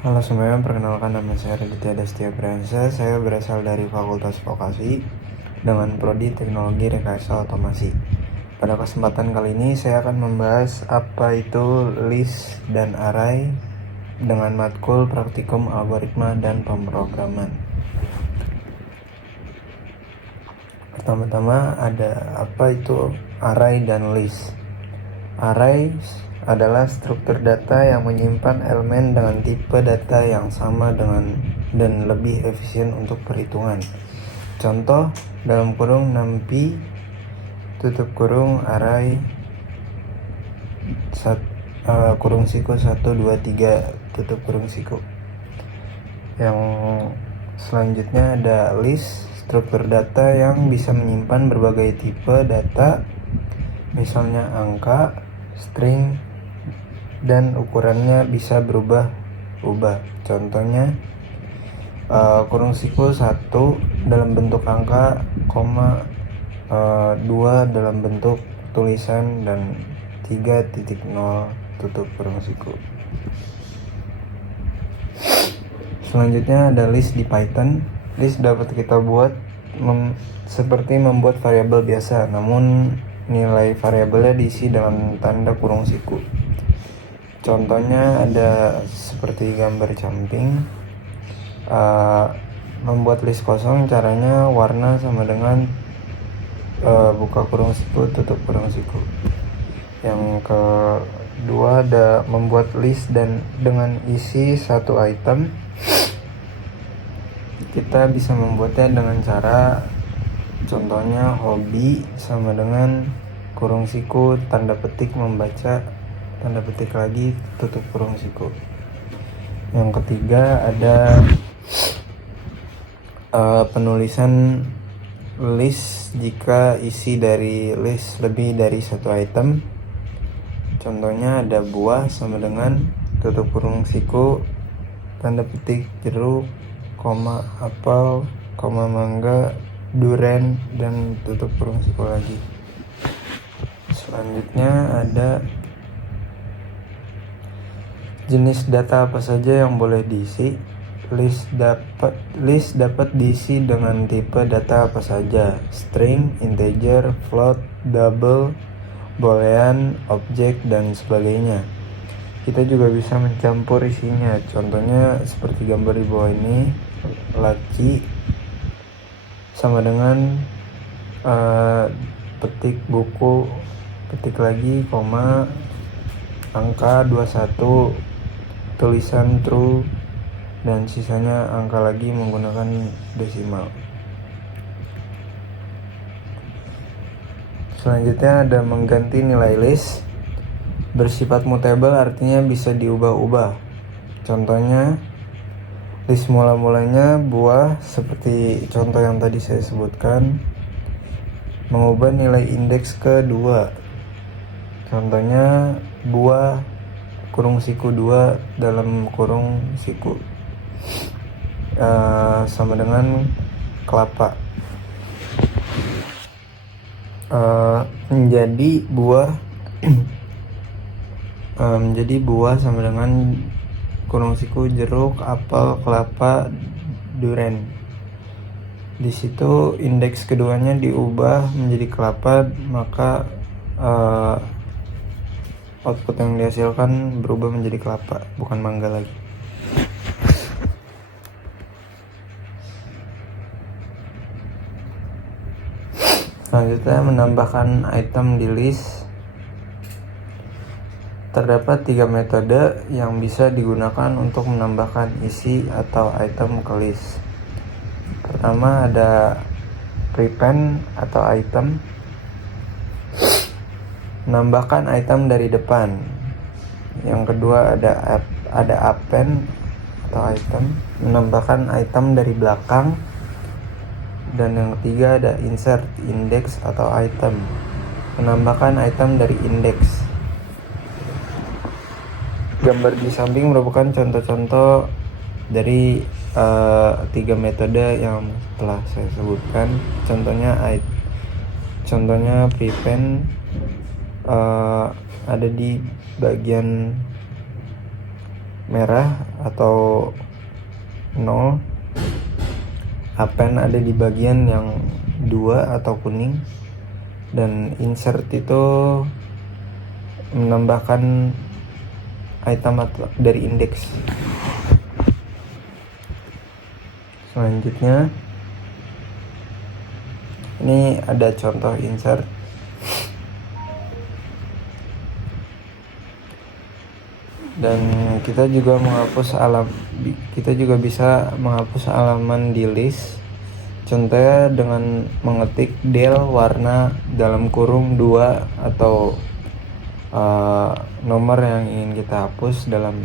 Halo semuanya, perkenalkan nama saya Raditya Dastia Priansa. Saya berasal dari Fakultas Vokasi dengan Prodi Teknologi Rekayasa Otomasi. Pada kesempatan kali ini saya akan membahas apa itu list dan array dengan matkul praktikum algoritma dan pemrograman. Pertama-tama ada apa itu array dan list. Array adalah struktur data yang menyimpan elemen dengan tipe data yang sama dan lebih efisien untuk perhitungan. Contoh dalam kurung NumPy tutup kurung array kurung siku 1, 2, 3 tutup kurung siku. Yang selanjutnya ada list, struktur data yang bisa menyimpan berbagai tipe data, misalnya angka, string, dan ukurannya bisa berubah-ubah. Contohnya kurung siku 1 dalam bentuk angka, 2 dalam bentuk tulisan, dan 3.0 tutup kurung siku. Selanjutnya ada list di Python. List dapat kita buat seperti membuat variabel biasa, namun nilai variabelnya diisi dalam tanda kurung siku. Contohnya ada seperti gambar camping. Membuat list kosong, caranya warna sama dengan buka kurung siku tutup kurung siku. Yang kedua ada membuat list dan dengan isi satu item. Kita bisa membuatnya dengan cara, contohnya hobi sama dengan kurung siku tanda petik membaca tanda petik lagi tutup kurung siku. Yang ketiga ada penulisan list jika isi dari list lebih dari satu item. Contohnya ada buah sama dengan tutup kurung siku tanda petik jeruk, apel, mangga, durian, dan tutup kurung siku lagi. Selanjutnya ada jenis data apa saja yang boleh diisi. List dapat diisi dengan tipe data apa saja: string, integer, float, double, boolean, objek, dan sebagainya. Kita juga bisa mencampur isinya, contohnya seperti gambar di bawah ini. Laki sama dengan petik buku, petik lagi, angka 21, tulisan true, dan sisanya angka lagi menggunakan desimal. Selanjutnya ada mengganti nilai list. Bersifat mutable artinya bisa diubah-ubah. Contohnya list mula-mulanya buah, seperti contoh yang tadi saya sebutkan. Mengubah nilai indeks ke 2. Contohnya buah kurung siku 2 dalam kurung siku sama dengan kelapa. Menjadi buah sama dengan kurung siku jeruk, apel, kelapa, durian. Di situ indeks keduanya diubah menjadi kelapa, maka output yang dihasilkan berubah menjadi kelapa, bukan mangga lagi. Selanjutnya menambahkan item di list. Terdapat 3 metode yang bisa digunakan untuk menambahkan isi atau item ke list. Pertama ada prepend atau item, menambahkan item dari depan. Yang kedua ada append atau item, menambahkan item dari belakang. Dan yang ketiga ada insert index atau item, menambahkan item dari indeks. Gambar di samping merupakan contoh-contoh dari 3 metode yang telah saya sebutkan. Contohnya prepend ada di bagian merah atau 0, append ada di bagian yang 2 atau kuning, dan insert itu menambahkan item dari indeks. Selanjutnya ini ada contoh insert. Dan kita juga bisa menghapus halaman di list. Contohnya dengan mengetik del warna dalam kurung 2 atau nomor yang ingin kita hapus dalam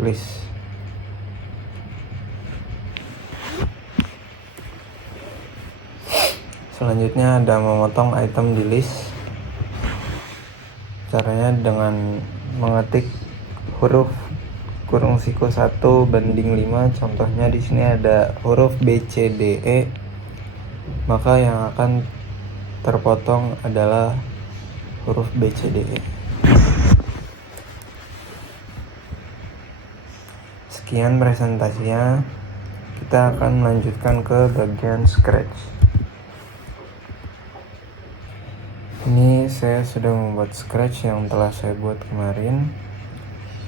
list. Selanjutnya ada memotong item di list. Caranya dengan mengetik huruf kurung siku 1 banding 5. Contohnya di sini ada huruf B, C, D, E. Maka yang akan terpotong adalah huruf B, C, D, E. Sekian presentasinya. Kita akan melanjutkan ke bagian Scratch. Ini saya sudah membuat Scratch yang telah saya buat kemarin.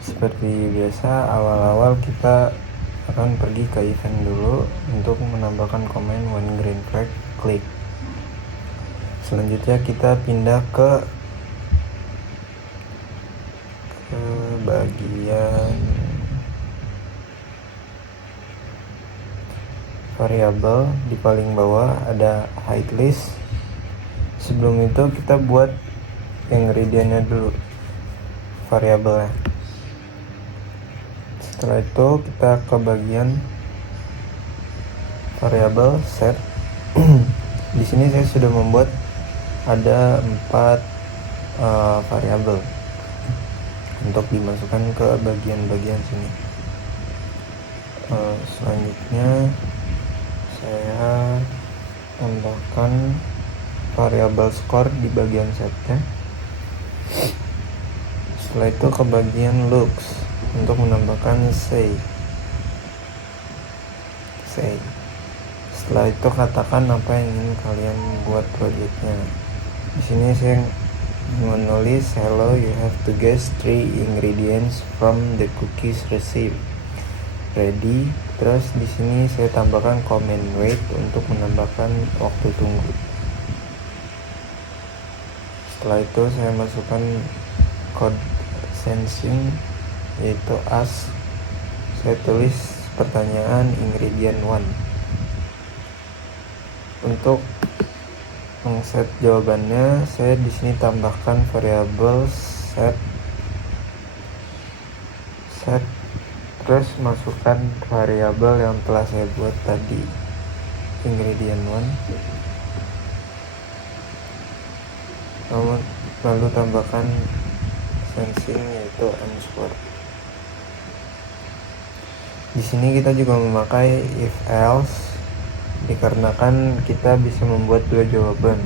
Seperti biasa, awal-awal kita akan pergi ke event dulu untuk menambahkan komen when green flag klik. Selanjutnya kita pindah ke bagian variabel. Di paling bawah ada hide list. Sebelum itu kita buat ingredientnya dulu, variabelnya. Setelah itu kita ke bagian variabel set. Di sini saya sudah membuat ada 4 variabel untuk dimasukkan ke bagian-bagian sini. Selanjutnya saya tambahkan variabel score di bagian setnya. Setelah itu ke bagian looks untuk menambahkan say. Setelah itu katakan apa yang ingin kalian buat projectnya. Di sini saya menulis hello, you have to guess 3 ingredients from the cookies recipe. Ready. Terus di sini saya tambahkan comment wait untuk menambahkan waktu tunggu. Setelah itu saya masukkan code sensing, yaitu ask. Saya tulis pertanyaan ingredient 1. Untuk mengset jawabannya, saya di sini tambahkan variabel set, terus masukkan variabel yang telah saya buat tadi, ingredient 1. Lalu tambahkan sensing, yaitu answer. Di sini kita juga memakai if else dikarenakan kita bisa membuat 2 jawaban.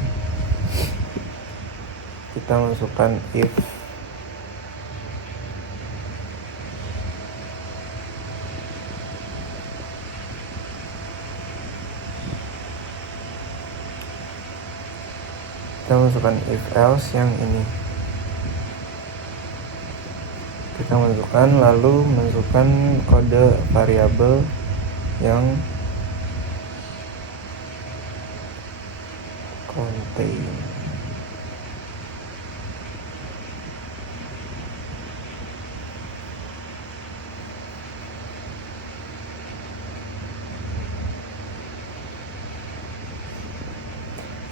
Kita masukkan if else yang ini. Kita masukkan, lalu masukkan kode variabel yang contain.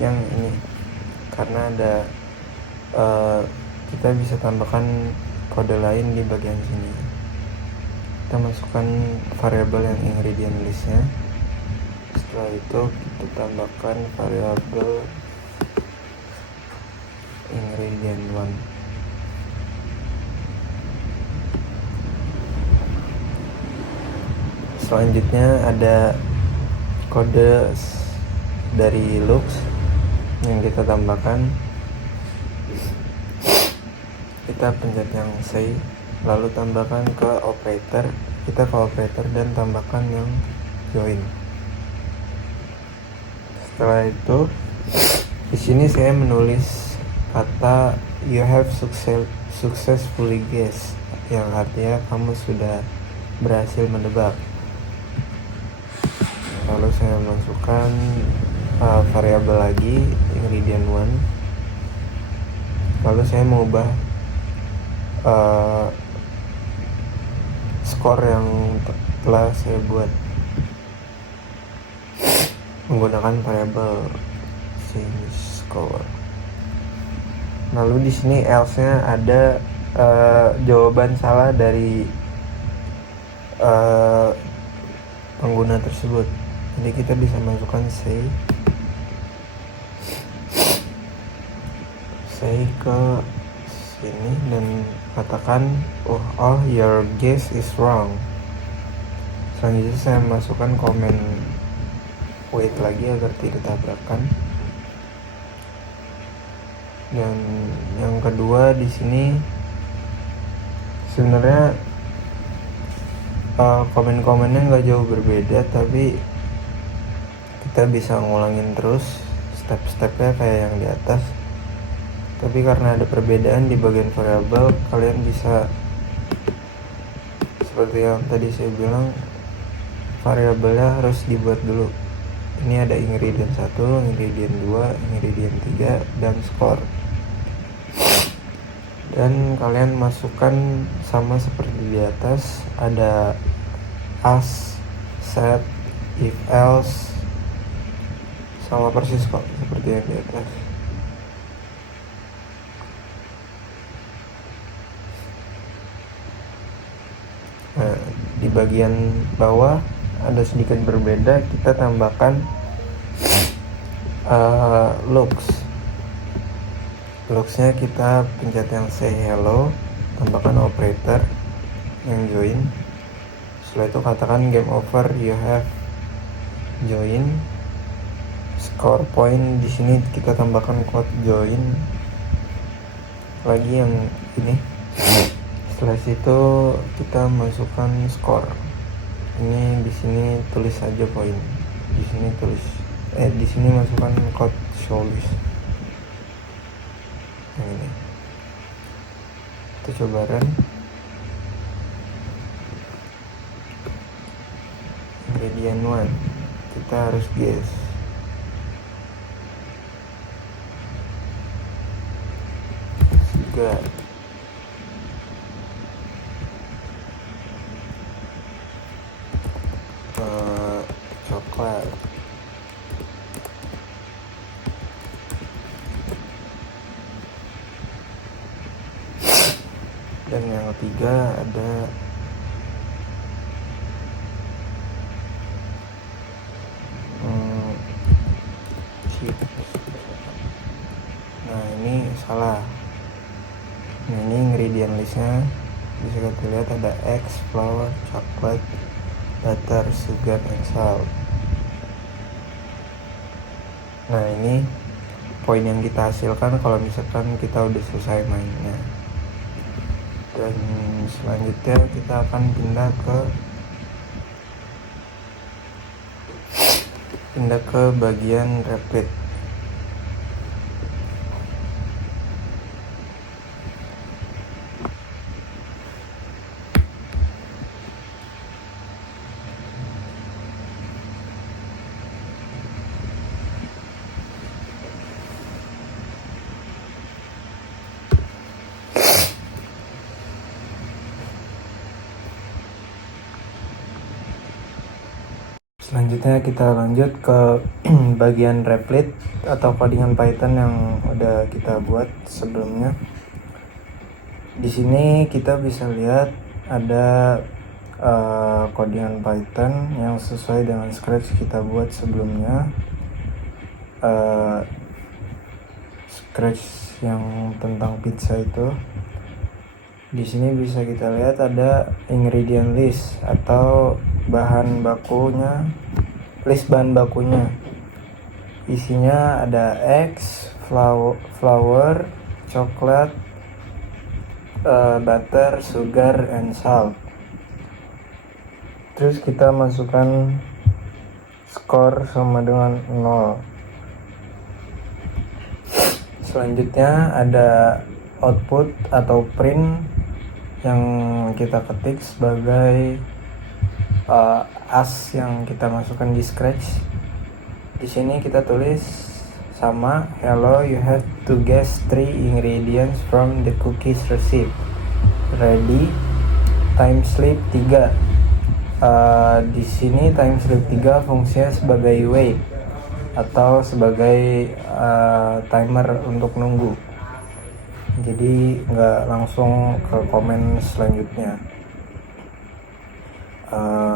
Yang ini, karena ada kita bisa tambahkan kode lain di bagian sini. Kita masukkan variabel yang ingredient listnya. Setelah itu kita tambahkan variabel ingredient 1. Selanjutnya ada kode dari looks yang kita tambahkan. Kita pencet yang say. lalu tambahkan ke operator, kita ke operator dan tambahkan yang join. Setelah itu di sini saya menulis kata you have successfully guessed, yang artinya kamu sudah berhasil menebak. Lalu saya masukkan variabel lagi, ingredient 1. Lalu saya mengubah skor yang telah saya buat menggunakan variabel change score. Lalu di sini else-nya ada jawaban salah dari pengguna tersebut. Jadi kita bisa masukkan say ke sini dan katakan oh your guess is wrong. Selanjutnya saya masukkan komen wait lagi agar tidak tabrakan. Dan yang kedua di sini sebenarnya komen-komennya nggak jauh berbeda, tapi kita bisa ngulangin terus step-stepnya kayak yang di atas. Tapi karena ada perbedaan di bagian variabel, kalian bisa seperti yang tadi saya bilang, variabelnya harus dibuat dulu. Ini ada ingredient 1, ingredient 2, ingredient 3, dan skor. Dan kalian masukkan sama seperti di atas, ada as, set, if else, sama persis kok seperti yang di atas. Nah, di bagian bawah ada sedikit berbeda, kita tambahkan looks-nya kita pencet yang say hello, tambahkan operator yang join. Setelah itu katakan game over, you have join. Score point di sini kita tambahkan quote join lagi yang ini. Setelah itu kita masukkan skor. Ini di sini tulis saja poin. Di sini di sini masukkan code show list. Yang ini. Kita coba run. Ingredient 1. Kita harus guess. Sugar. Coklat. Dan yang ketiga ada chips. Nah ini salah. Nah ini ingredient listnya bisa kita lihat ada eggs, flour, coklat, butter, sugar, and salt. Nah ini poin yang kita hasilkan kalau misalkan kita udah selesai mainnya. Dan selanjutnya kita akan pindah ke bagian repeat. Selanjutnya kita lanjut ke bagian replit atau codingan Python yang udah kita buat sebelumnya. Di sini kita bisa lihat ada codingan Python yang sesuai dengan Scratch kita buat sebelumnya. Scratch yang tentang pizza itu. Di sini bisa kita lihat ada ingredient list atau list bahan bakunya. Isinya ada eggs, flour, coklat, butter, sugar, and salt. Terus kita masukkan skor sama dengan 0. Selanjutnya ada output atau print yang kita ketik sebagai as yang kita masukkan di Scratch. Di sini kita tulis sama, hello, you have to guess 3 ingredients from the cookies recipe. Ready, time sleep 3. Di sini time sleep 3 fungsinya sebagai wait atau sebagai timer untuk nunggu. Jadi nggak langsung ke komen selanjutnya.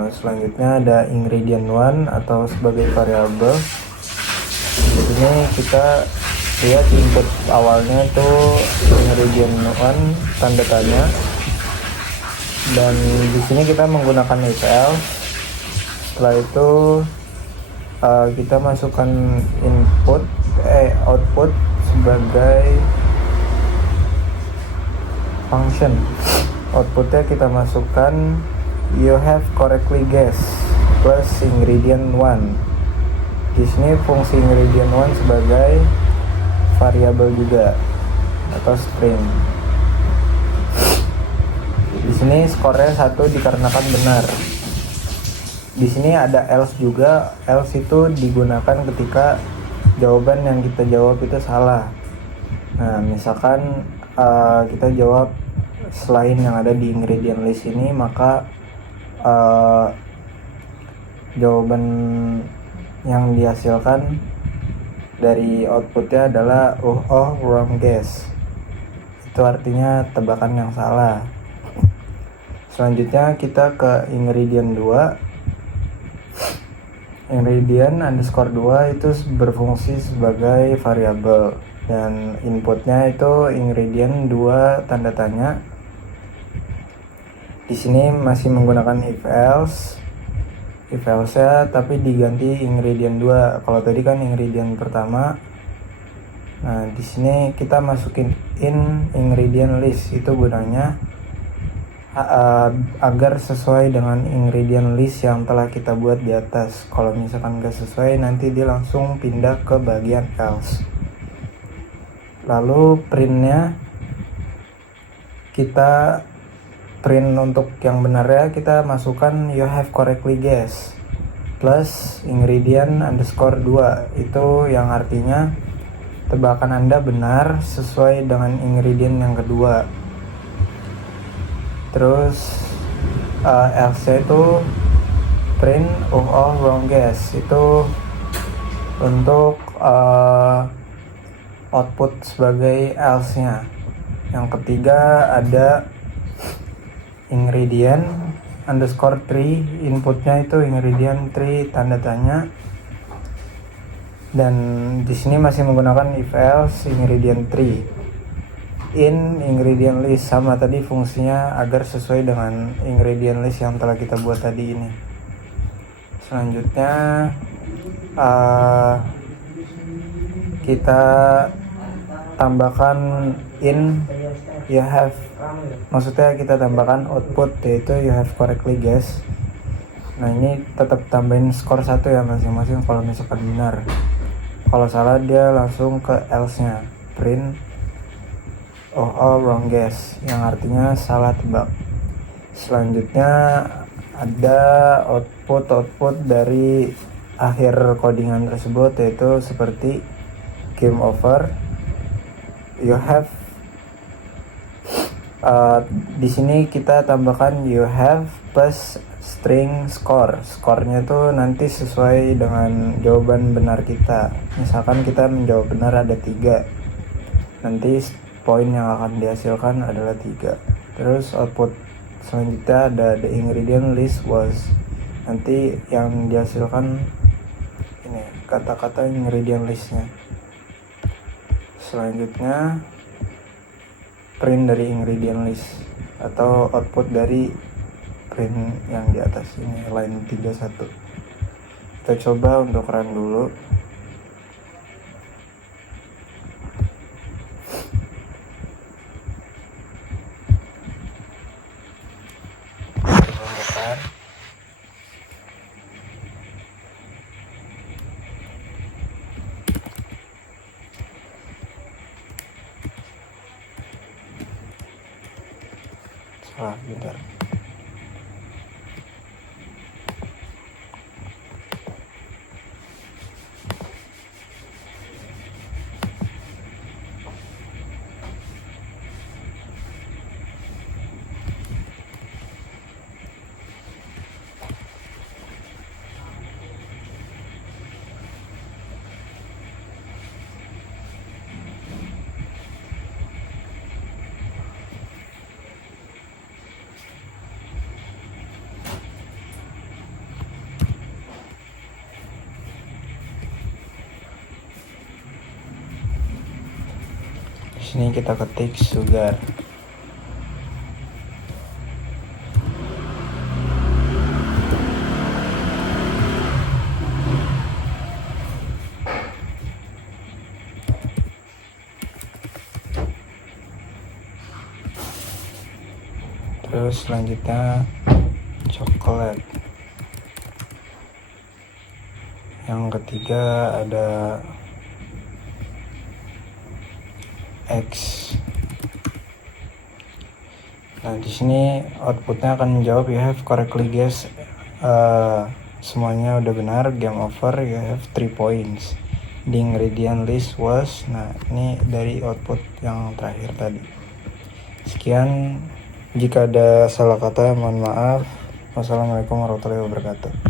Selanjutnya ada ingredient 1 atau sebagai variabel. Di sini kita lihat input awalnya itu ingredient 1 tanda tanya, dan di sini kita menggunakan if else. Setelah itu kita masukkan output sebagai function. Outputnya kita masukkan you have correctly guessed plus ingredient 1. Di sini fungsi ingredient 1 sebagai variabel juga atau string. Di sini skornya 1 dikarenakan benar. Di sini ada else juga. Else itu digunakan ketika jawaban yang kita jawab itu salah. Nah, misalkan kita jawab selain yang ada di ingredient list ini, maka jawaban yang dihasilkan dari outputnya adalah wrong guess. Itu artinya tebakan yang salah. Selanjutnya kita ke ingredient 2. Ingredient underscore 2 itu berfungsi sebagai variabel, dan inputnya itu ingredient 2 tanda tanya. Di sini masih menggunakan if else ya, tapi diganti ingredient 2. Kalau tadi kan ingredient pertama. Nah, di sini kita masukin ingredient list. Itu gunanya agar sesuai dengan ingredient list yang telah kita buat di atas. Kalau misalkan gak sesuai, nanti dia langsung pindah ke bagian else. Lalu printnya, kita print untuk yang benarnya kita masukkan you have correctly guessed plus ingredient underscore 2. Itu yang artinya tebakan Anda benar sesuai dengan ingredient yang kedua. Terus else itu print all wrong guess. Itu untuk output sebagai else-nya. Yang ketiga ada ingredient underscore 3. Inputnya itu ingredient 3 tanda tanya, dan di sini masih menggunakan if else ingredient 3 ingredient list. Sama tadi fungsinya agar sesuai dengan ingredient list yang telah kita buat tadi ini. Selanjutnya kita tambahkan maksudnya kita tambahkan output, yaitu you have correctly guessed. Nah, ini tetap tambahin skor 1 ya masing-masing kalau misalkan benar. Kalau salah dia langsung ke else nya, print all wrong guess, yang artinya salah tebak. Selanjutnya ada output dari akhir codingan tersebut, yaitu seperti game over, you have. Di sini kita tambahkan you have plus string score. Skornya tuh nanti sesuai dengan jawaban benar kita. Misalkan kita menjawab benar ada 3, nanti poin yang akan dihasilkan adalah 3. Terus output selanjutnya ada the ingredient list was. Nanti yang dihasilkan ini kata-kata ingredient listnya. Selanjutnya print dari ingredient list atau output dari print yang di atas ini, line 31. Kita coba untuk run dulu. salah bentar. Di sini kita ketik sugar. Terus selanjutnya coklat. Yang ketiga ada X. Nah, di sini outputnya akan menjawab you have correctly guessed. Semuanya udah benar, game over, you have 3 points. The ingredient list was, nah ini dari output yang terakhir tadi. Sekian, jika ada salah kata mohon maaf. Wassalamualaikum warahmatullahi wabarakatuh.